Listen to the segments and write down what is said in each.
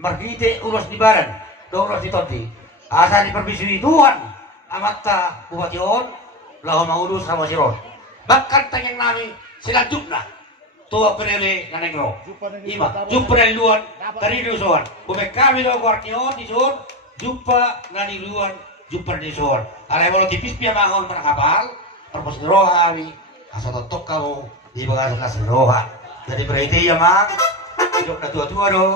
margite ulos di baran, do ulos di tonti. Asa di perbisui Tuhan, amatta bupation, laho maulus sama siron. Bahkan tanyang nami sila jupna, tua perele na negro. Ima, jupra luan dari lusuan. Bube kami do guardion di sun, juppa na di luan, jupra di sun. Alay bolo tipis pia mangon para kapal, perpos roha mi, asa totok kamu di bagas las roha. Jadi berarti ya mang, hidup na tua-tua do,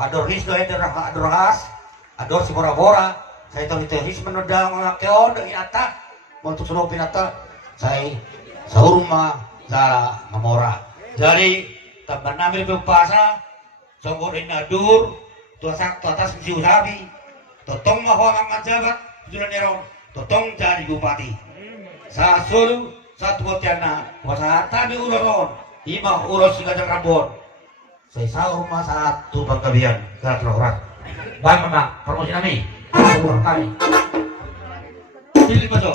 ador his do ador has, ador si bora-bora. Saya tahu itu his menodang mga keon do inata, untuk sunupin ata, saya sahurma sa ngamora. Jadi tamban namin pagpasa, songkorin na dur, tuasak tuatas si usabi, totong mahuang ang majabat, tujuan nirong, totong jadi bupati. Sa sulu, sa tuwatian na, wasa tabi uloron, ima ulos si kajang rambon. Sa isang rumah saat tubang kabiyan, katrorat. Bang memang, promosi kami, kami. Pilih betul.